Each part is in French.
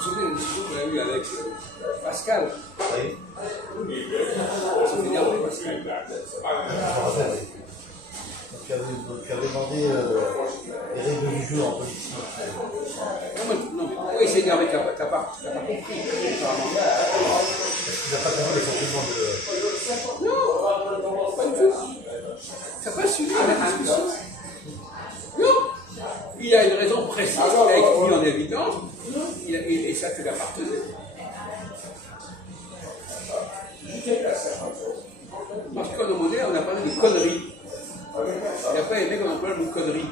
vous souvenez de la discussion qu'on a eue avec Pascal? Oui. Ça fait énervé, Pascal. Je me rappelle. Donc, tu avais demandé les règles du jeu en politique. Non, mais pourquoi il s'est énervé? T'as pas compris, apparemment. Parce qu'il n'a pas compris les fonctionnements de. Non, pas du tout. T'as pas suivi la discussion? Non. Il a une raison précise qu'il a mis en évidence, et ça te l'appartenait. Parce qu'en demandé, on a parlé de conneries. Il n'a pas aimé qu'on emploie le mot conneries.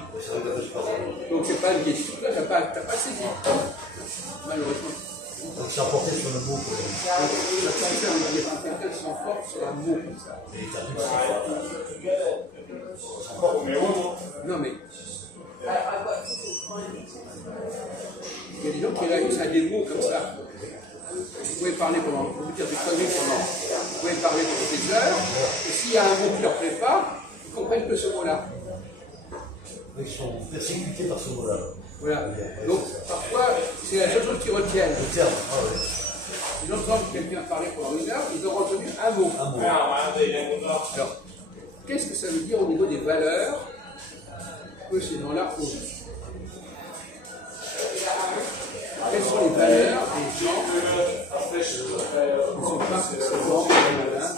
Donc c'est pas une question. Là, t'as pas saisi. Malheureusement. Donc c'est emporté sur le mot. Quelqu'un s'emporte sur un mot comme ça. Non mais. Il y a des gens qui réagissent à des mots comme ça. Vous pouvez parler pendant, vous dire des conneries pendant, vous pouvez parler pendant des heures, et s'il y a un mot qui ne leur plaît pas, ils comprennent que ce mot-là. Ils sont persécutés par ce mot-là. Voilà. Donc, parfois, c'est la seule chose qu'ils retiennent. Le terme, ah oui. Ils entendent quelqu'un parler pendant une heure, ils ont retenu un mot. Un mot. Alors, qu'est-ce que ça veut dire au niveau des valeurs que ces gens-là ont? Quelles sont les valeurs des gens qui ne sont pas forcément malins?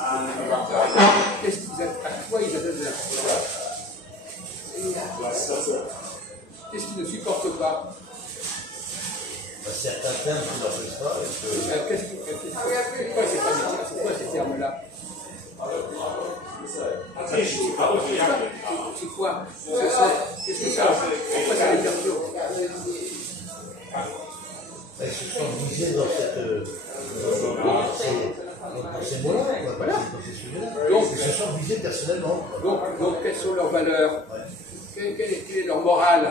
À quoi ils attachent de l'importance? Qu'est-ce qu'ils ne supportent pas? Certains termes qui ne leur plaisent pas. C'est quoi ces termes-là? C'est quoi? Qu'est-ce que ça? Pourquoi ça les perturbe? Ils se sont visés dans ces mots-là, voilà. Dans ces sujets-là. Donc, ils se sont visés personnellement. Donc, quelles sont leurs valeurs? Quelle est leur morale?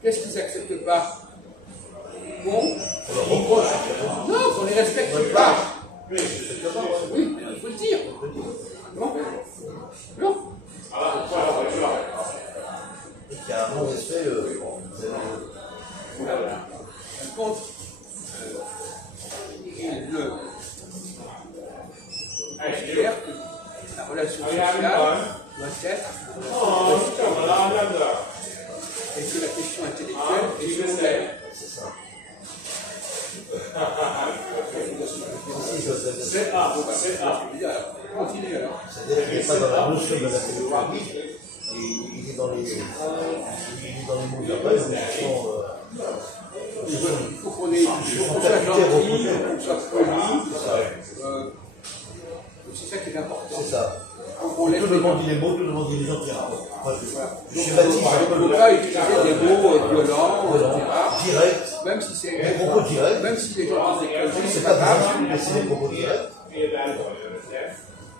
Qu'est-ce qu'ils n'acceptent pas? Bon, On leur reproche. non, qu'on ne les respecte pas. Oui, il faut le dire. Non. Non. Et qu'il y a un bon respect. Par contre, il considère que la relation sociale doit être et que la question intellectuelle est secondaire. C'est ça. Continue alors. C'est-à-dire qu'il n'est pas dans la notion de la théorie, il est dans les mots d'après, Il faut qu'on soit gentil, qu'on soit poli. C'est ça qui est important. C'est ça. On laisse tout le monde dit les mots, tout le monde dit les gens qui racontent. Je schématise un peu. On ne peut pas utiliser des mots violents, etc. Direct. Même si c'est des propos directs. Même si les gens disent des conneries, C'est pas des insultes, mais c'est des propos directs.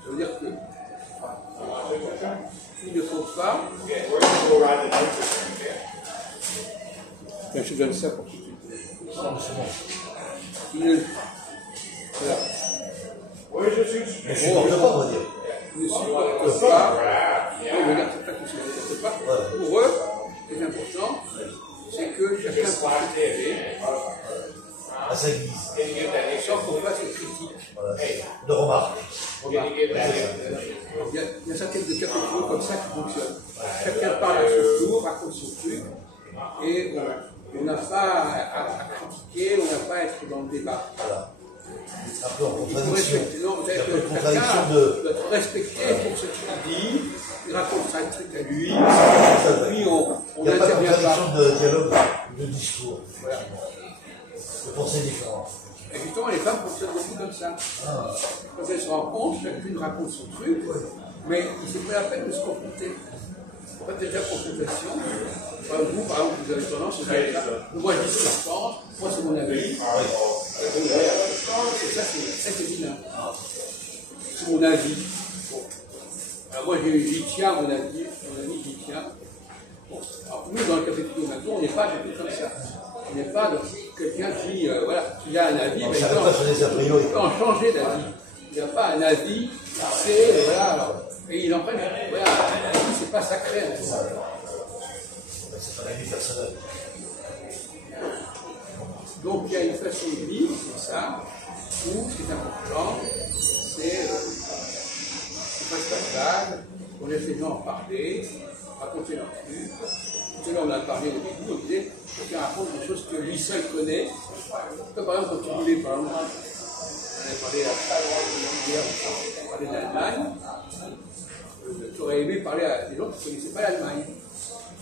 Ça veut dire que s'il ne faut pas. Je te donne ça pour tout de suite. Il ne. Voilà. Mais je supporte pas, on va dire. Ils ne supportent pas. Oui, regarde, c'est pas qu'ils ne supportent pas. Pour eux, ce qui est important, c'est que chacun puisse s'exprimer à sa guise. sans qu'on fasse une critique. Voilà. De remarques. Il y a certaines de capitaux comme ça qui fonctionnent. Chacun parle à son tour, raconte son truc, et on n'a pas à critiquer, on n'a pas à être dans le débat. Voilà. Un peu en contradiction. Non, vous avez chacun doit être respecté pour ce qu'il dit, il raconte sa truc à lui, puis on Il n'y a pas de n'intervient pas. contradiction de dialogue, de discours. Voilà. De pensée différente. Et justement, les femmes fonctionnent beaucoup comme ça. Quand elles se rencontrent, chacune raconte son truc, mais c'est pas la peine de se confronter. En fait, déjà, confrontation. Vous, par exemple, vous avez tendance à dire ça. Moi, je dis ce que je pense, moi, c'est mon avis. C'est ça, c'est vilain. C'est mon avis. Bon. Alors, moi, j'y tiens, mon ami, j'y tient. Bon. Alors, nous, dans le café de maintenant, on n'est pas du tout comme ça. On n'est pas quelqu'un qui, voilà, qui a un avis, mais il peut en changer d'avis. Il n'a pas un avis, c'est, voilà, alors, et il en prend, voilà, un avis, c'est pas sacré. Hein, c'est pas la vie personnelle. Donc il y a une façon de vivre comme ça, où ce qui est important, c'est qu'on fasse pas de vagues, qu'on laisse les gens en parler, raconter leur truc. Tout à l'heure on a parlé au début, on disait qu'il raconte des choses que lui seul connaît. Comme par exemple quand tu voulais, par exemple, on avait parlé hier, on parlait de l'Allemagne, tu aurais aimé parler à des gens qui ne connaissaient pas l'Allemagne.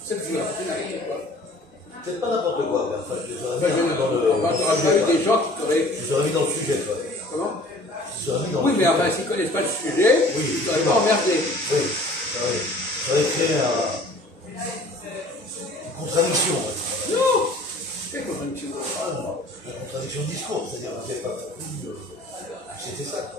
C'est que je vous racontais n'importe quoi. C'est pas n'importe quoi, mais enfin, je les aurais mis dans le. Tu n'auras pas eu des gens qui t'auraient. Je les aurais mis dans le sujet, quoi. Comment? Je les aurais mis dans oui, le mais sujet. enfin, s'ils ne connaissent pas le sujet, Oui, ils ne t'auraient pas emmerdé. Oui, ça aurait créé une contradiction. Non! Quelle contradiction? La contradiction de discours, c'est-à-dire qu'on n'avait pas compris. C'était ça.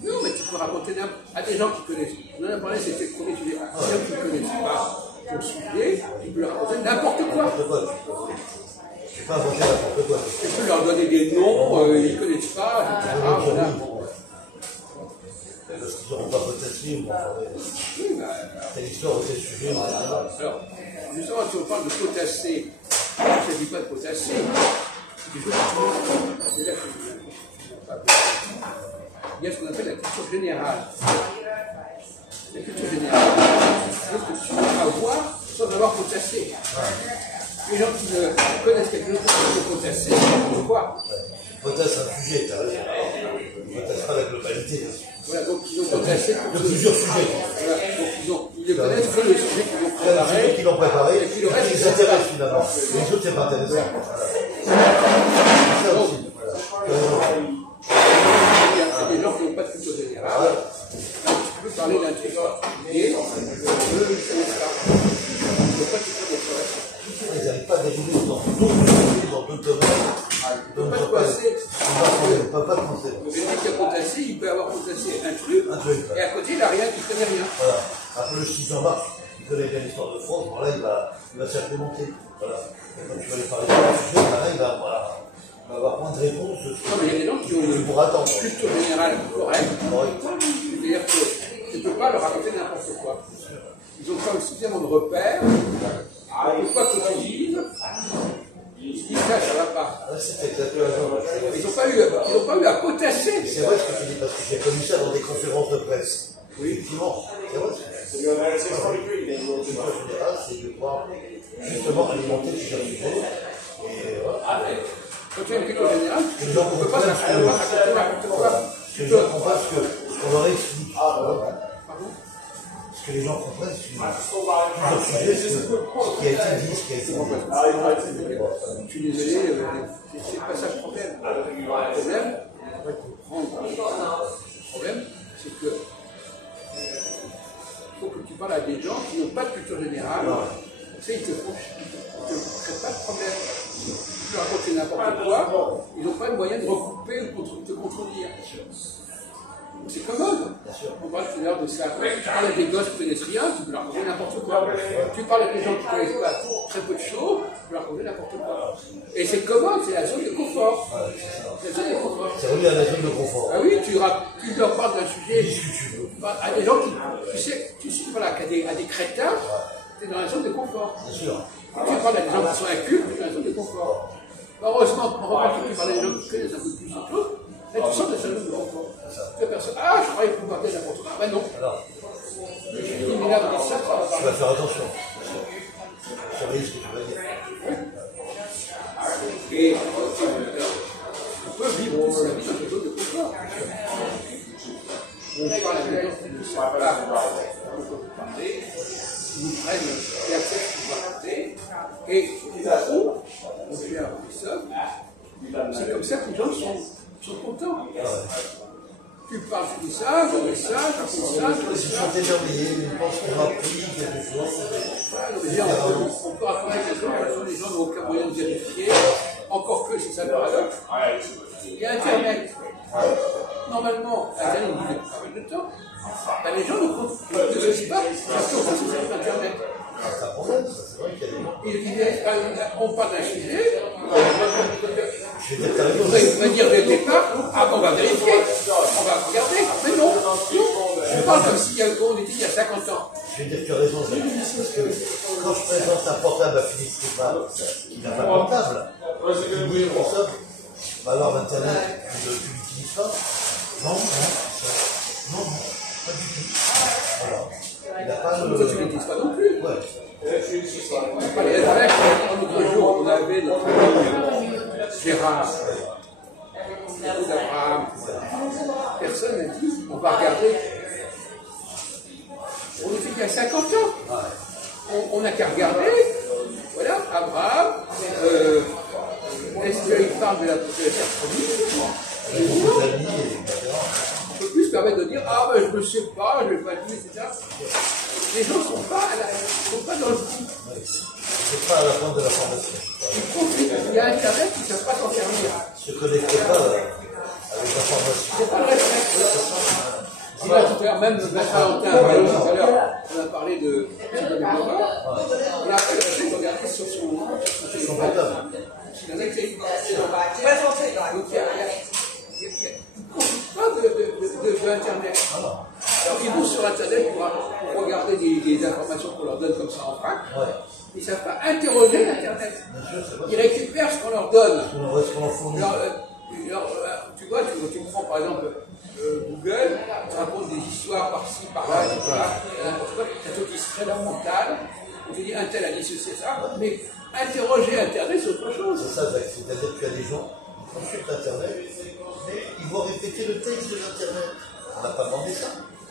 Non, mais tu peux raconter à des gens qui connaissent. On en a parlé, c'était le premier sujet. À des gens qui ne connaissent pas ton sujet, tu peux leur raconter n'importe quoi. N'importe quoi. Je n'ai pas inventé n'importe quoi. Tu peux leur donner des noms, ils ne connaissent pas, etc. Voilà. Parce qu'ils n'auront pas potassé, Oui, bah, c'est l'histoire de ces sujets, etc. alors, justement, si on parle de potasser, il ne s'agit pas de potasser. C'est des choses qui c'est là que il y a ce qu'on appelle la culture générale. La culture générale, c'est ce que tu peux avoir sans avoir potassé. Les gens qui ne connaissent quelque chose de potasser, ils quoi? Potasse un sujet, t'as raison. Potasse pas la globalité. Voilà, donc ils ont potassé De plusieurs sujets. Voilà, donc ils ne connaissent que le sujet qu'ils ont Il y a des préparé. sujets qui l'ont préparé, Et puis le reste, qui c'est les intéressent finalement. Les autres, c'est pas intéressant. Voilà. C'est ça aussi. Voilà. Tu as raison. Il y a des gens qui n'ont pas de culture générale. Tu peux parler d'un truc particulier, eux, ils ne connaissent pas. Ils n'ont pas de culture générale. Ils n'arrivent pas à dériver dans d'autres sujets, dans d'autres domaines. Donc, Pas ils de quoi assez. ne peuvent pas penser. Donc, quelqu'un qui a potassé, il peut avoir potassé un truc, Un truc. et à côté, il n'a rien, il ne connaît rien. Voilà. Un peu le style Jean-Marc, il connaît bien l'histoire de France, bon là, il va s'implémenter. Voilà. Et quand tu vas lui parler de ce sujet, là, il va avoir moins de réponses. Non, mais il y a des gens qui ont une pour attendre. culture générale correcte. C'est-à-dire que tu ne peux pas leur raconter n'importe quoi. Ils ont pas suffisamment de repères. Donc, quoi que tu dises, ils se disent ça va pas. Ah, c'est exactement. Ils n'ont pas eu à potasser. C'est vrai ce que tu dis, parce que j'ai connu ça dans des conférences de presse. Oui. Effectivement, c'est vrai. Ce que je général, c'est de pouvoir justement alimenter plusieurs sujets. Et voilà. Quand tu as une culture générale, tu Que les gens ne peux pas comprennent raconter n'importe quoi. que les gens comprennent ce qu'on leur explique. Pardon? Ce que les gens comprennent, c'est plusieurs sujets, ce qui a été dit, ce qui a été dit. Je suis désolé, c'est pas ça le problème. Le problème, on va comprendre. Le problème, c'est que il faut que tu parles à des gens qui n'ont pas de culture générale. Tu sais, ils te créent pas de problème. Tu leur racontes n'importe quoi, ils n'ont pas le moyen de recouper ou de te contredire. C'est commode. On parle tout à l'heure de ça. Tu parles à des gosses qui ne connaissent rien, tu peux leur raconter n'importe quoi. Tu parles à des gens qui ne connaissent pas très peu de choses, tu peux leur raconter n'importe quoi. Et c'est commode, c'est la zone de confort. C'est la zone de confort. C'est relié à la zone de confort. Ah oui, tu leur parles d'un sujet. Dis ce que tu veux. À des gens qui, tu sais, voilà, à des crétins, tu es dans la zone de confort. Bien sûr. Tu parles à des gens qui sont incultes, tu es dans la zone de confort. Heureusement, tu parles à des gens qui connaissent un peu plus de choses, là tu sors de la zone de confort. Tu as personne, je croyais pouvoir dire n'importe quoi. Ben non. Alors, Je dis, mais là, vous dites ça, ça va tu pas. vas faire attention. Surveille ce que tu vas dire. Et on peut vivre toute sa vie dans une zone de confort. On parle à des gens qui ne savent pas de quoi vous parlez, ils nous prennent et acceptent ce que vous racontez, et au fond, on fait un somme. C'est comme ça que les gens sont contents. Tu parles, tu dis ça, je fais ça, je fais ça, je Ils fais se ça. sont émerveillés, ils pensent qu'on a appris quelque chose. On peut raconter quelque chose, les gens n'ont aucun moyen de vérifier, encore que c'est ça le paradoxe. Il y a Internet. Normalement, Internet nous dit pas mal de temps. Ben, les gens ne savent pas ce qu'on fait sur Internet. C'est un problème, ça, c'est vrai qu'il y a des gens. On parle d'un sujet, Je vais dire, t'as raison. on va dire dès le départ, on va vérifier, on va regarder, mais non, on parle comme si on était il y a 50 ans. Je vais dire que tu as raison, ça. Parce que quand je présente un portable à Philippe Stéphane, il n'a pas de portable. Il dit, on sort, Bah alors l'Internet, tu l'utilises pas? Non, pas du tout. Voilà. Il n'a pas Toi, tu ne l'utilises pas non plus. Ouais. L'autre jour, on avait notre ami Gérard, d'Abraham. Personne n'a dit, on va regarder. On le fait qu'il y a 50 ans. On n'a qu'à regarder. Voilà, Abraham. Est-ce qu'il parle de la terre promise? On peut plus se permettre de dire, ah ben je ne sais pas, je ne vais pas dire, etc. Les gens ne sont pas dans le coup. C'est pas à la pointe de la formation. Il y a Internet qui ne savent pas s'en servir. Se connecter pas avec l'information. C'est pas le respect. Si là tout à l'heure, même Valentin, tout à l'heure, on a parlé de Gomorrah, et après on a regardé sur son portable. Il y en a qui donc il ne profite pas de Internet. Alors ils vont sur Internet pour regarder des informations qu'on leur donne comme ça en vrac. Ils ne savent pas interroger l'Internet. Ils récupèrent ce qu'on leur donne. Tu vois, tu prends par exemple Google, tu racontes des histoires par-ci, par-là, etc. Tu as tout qui se crée leur mental. On te dit un tel a dit ceci, ça. Mais interroger Internet, c'est autre chose. C'est ça, Jacques. C'est-à-dire qu'il y a des gens qui consultent Internet, mais ils vont répéter le texte de l'Internet. On n'a pas demandé ça.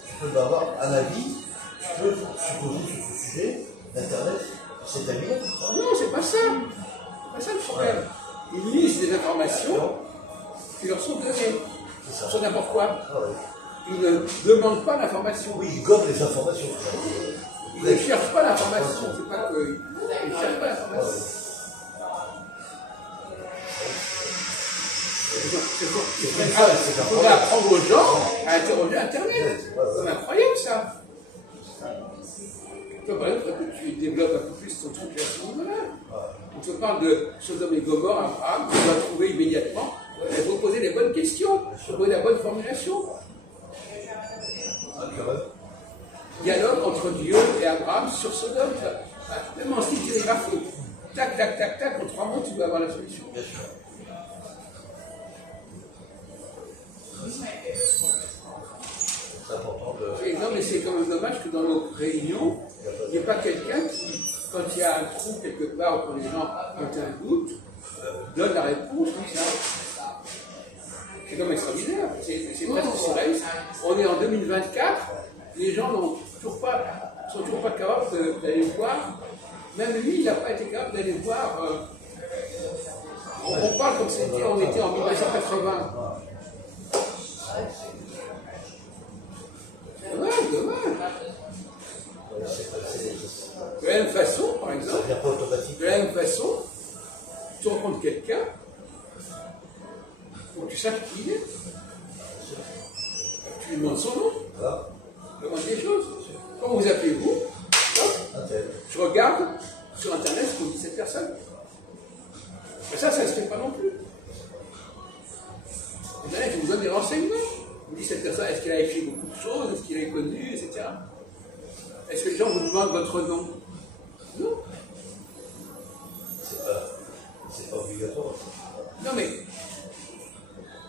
Tu peux avoir un avis, tu peux supposer sur ce sujet, l'Internet, c'est à lui. Non, c'est pas ça. C'est pas ça le problème. Ils lisent des informations qui leur sont données. Sur n'importe quoi. Ils ne demandent pas l'information. Oui, ils gobent les informations. Ils ne cherchent pas l'information. C'est pas qu'ils ne cherchent pas l'information. Il faudrait apprendre aux gens à interroger Internet. C'est incroyable ça. Toi, par exemple, tu développes un peu plus ton truc à ce moment-là. On te parle de Sodome et Gomorrhe, Abraham, tu dois trouver immédiatement. Il faut poser les bonnes questions, il faut poser la bonne formulation. Dialogue entre Dieu et Abraham sur Sodome. Même en style télégraphique. Tac, tac, tac, tac, en 3 mots, tu dois avoir la solution. C'est important de... Non, mais c'est quand même dommage que dans nos réunions, il n'y ait pas quelqu'un qui, quand il y a un trou quelque part, quand les gens ont un doute, donne la réponse comme ça. C'est comme extraordinaire. C'est presque surréaliste. On est en 2024, les gens sont toujours pas capables d'aller voir. Même lui, il n'a pas été capable d'aller voir. On parle comme si on était en 1980. Dommage. De la même façon, par exemple, tu rencontres quelqu'un, faut que tu saches qui il est. Tu lui demandes son nom. Tu demandes des choses. Comment vous appelez-vous? Je regarde sur Internet ce qu'on dit cette personne. Mais ça ne se fait pas non plus. Internet, je vous donne des renseignements. Vous dites cette personne, est-ce qu'elle a écrit beaucoup de choses, est-ce qu'il est connu, etc. Est-ce que les gens vous demandent votre nom? Non. C'est pas obligatoire. Non mais,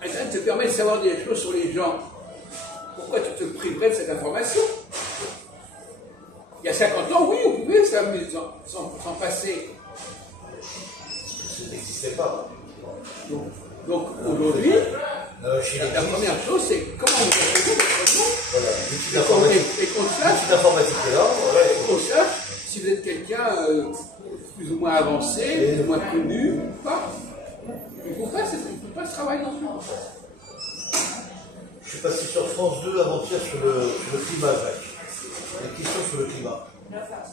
Internet te permet de savoir des choses sur les gens. Pourquoi tu te priverais de cette information? Il y a 50 ans, oui, on pouvait s'en passer. Ça n'existait pas. Donc aujourd'hui, la première chose, c'est comment vous appelez votre nom. Voilà, et qu'on sache, qu'on sache si vous êtes quelqu'un plus ou moins avancé, plus ou moins connu, ou pas. Il ne faut pas ce travail non plus. Je suis passé sur France 2 avant-hier sur le climat, Jacques. Des questions sur le climat.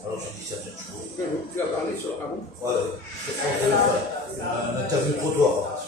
Alors j'ai dit certaines choses. Tu as parlé sur... Ah bon? Voilà, sur France 2, une interview trottoir.